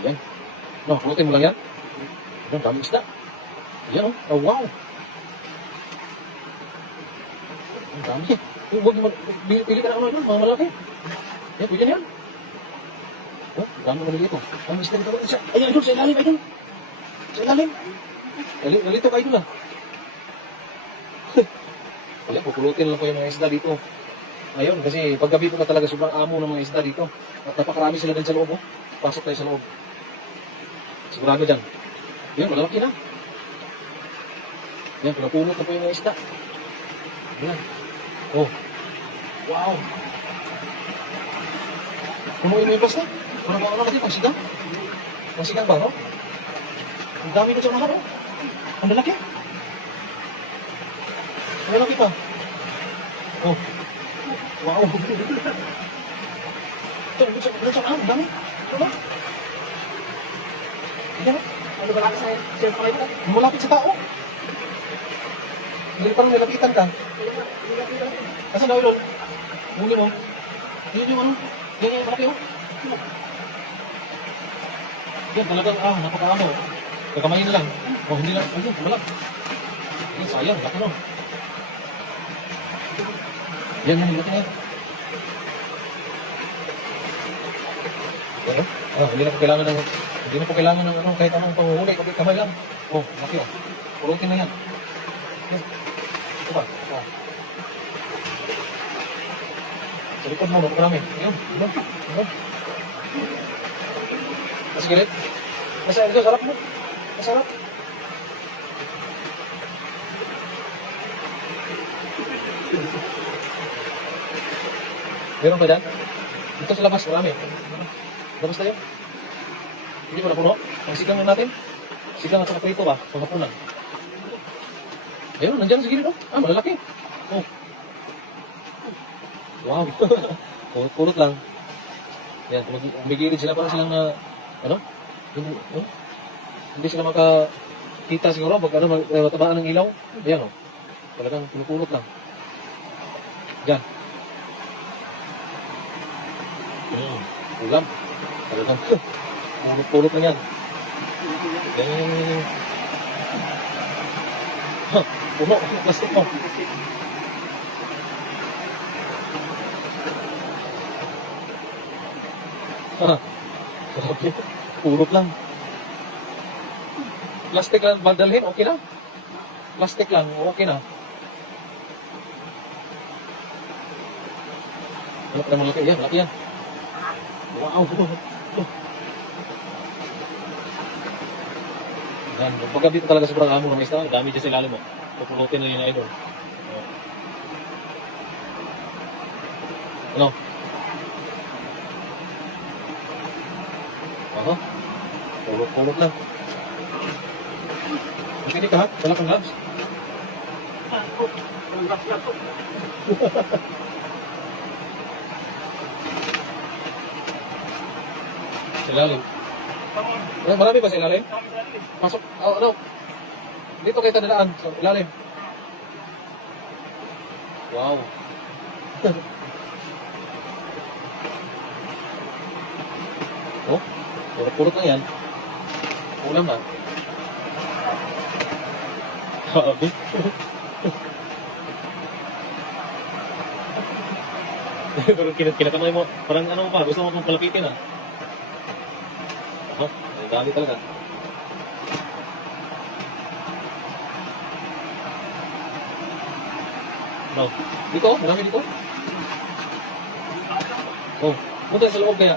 Ayan. No, pulutin mo lang yan. Ayan, daming isda. Ayan oh. Oh, wow. Ang dami. Huwag mo, pili ka na ano, mga malaki. Ayan, pwede yan. Oh, ang dami maliliit oh. Ang isda dito. Ayan, idol, sa ilalim, idol. Sa ilalim. Nalito ka, idol ah. Ayan, pupulutin lang po yung mga isda dito. Ngayon, kasi paggabi po na talaga sobrang amo ng mga isda dito. At napakarami sila din sa loob oh. Pasok tayo sa loob. Sigurado dyan. Yan, malalaki na. Yan, pinapulot na po yung mga isda. Yan. Oh. Wow. Punuin mo yung basta. Parang ano kasi, pangsigang. Pangsigang ba, no? Ang dami na sa mga, no? Ang lalaki. Ang lalaki pa. Oh. Wow. Ito, ang dami. Ano ba? Yan, ano ba sa cellphone ito? Malapit sa tao. Hindi parang nilapitan ka. Kasi daw yun. Muli mo. Yan yung ano. Yan yung malaki oh. Yan talagang napakaano. Kakamayin na lang. O hindi lang. Ayun, malak. Yan, sayang. Laki no. Yan, laki na. Yan, hindi na po kailangan ng ano, kahit anong panguhuli, kapit kamay lang. Oh, laki oh. Pulutin na yan. Yan. Ito ba? Oh. Sa likod mo, marami. Ayun, ayun, ayun. Kasi galit. Ito, sarap mo. Masarap. Meron ba dyan? Dito sa labas, marami. Labas tayo. Hindi mo na puno. Ang sigang natin. Sigang at saka prito ba? Pagkapunan. Ayun, nandyan sa gilid oh. Malalaki. Oh. Wow. Pulot lang. Yan, umigilid sila para silang na, hindi sila makakita siguro pag matabaan ng ilaw. Ayan oh. Talagang pulot lang. Diyan. Ulam. Talagang pulot lang yan. Puno. Plastic mo. Pulot lang. Plastic lang. Bandalhin. Okay na. Plastic lang. Okay na. Malaki yan. Malaki yan. Wow. Yan, paggabi talaga sobrang amo ng isda, dami dyan sa ilalim mo. Pupulutin na yun na idol. Ano? Aha. Pulot lang. Makinig ka ha? Wala kang gloves? Sa ilalim. Marami ba sa ilalim? Pasok, ano? Dito kayo tadaan, sa ilalim. Wow. Oh, purot-purot lang yan. Ulam na. Sabi. Pero kinakamay mo, parang ano pa, gusto mo pong palapitin ah. Ang dami talaga. No. Dito, marami dito. Oh, punta sa loob kaya.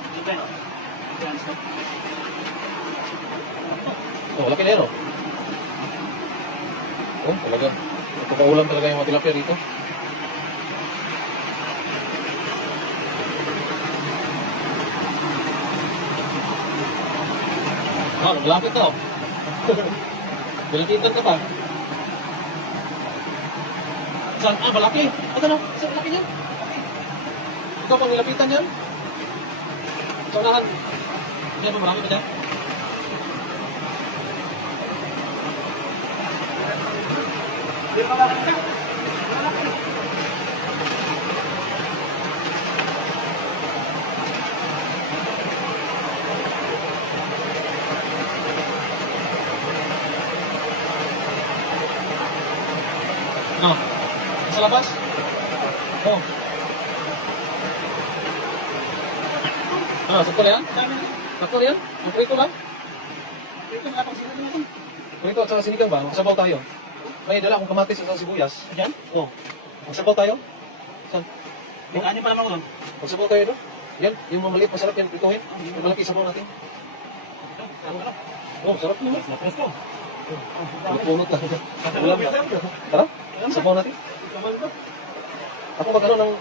Oh, laki na yan oh. Oh, talaga. Pagkaulam talaga yung mga tilapia dito. Malapit na oh. Pinakitan ka pa. Saan? Malaki. Ito na. Saan malaki niyan? Ikaw pang nilapitan yan? Sa unahan. Hindi ba marami ba dyan? Hindi ba malaki ka? No. Sa labas? Oh. Sakto na yan? Sakto na yan? Ang prito lang? Prito at saka sinigang ba? Magsabaw tayo. May dala akong kamatis at saka sibuyas. Diyan? Oh. Magsabaw tayo? Saan? May kanin pa naman ko doon. Magsabaw tayo doon? Yan, yung mamaliit masarap yan, prituhin. Yung malaki sabaw natin. Oh, sarap yun. Na presto. Punot lang. Ulam na. Tara, sabaw natin. Ako magkaroon ng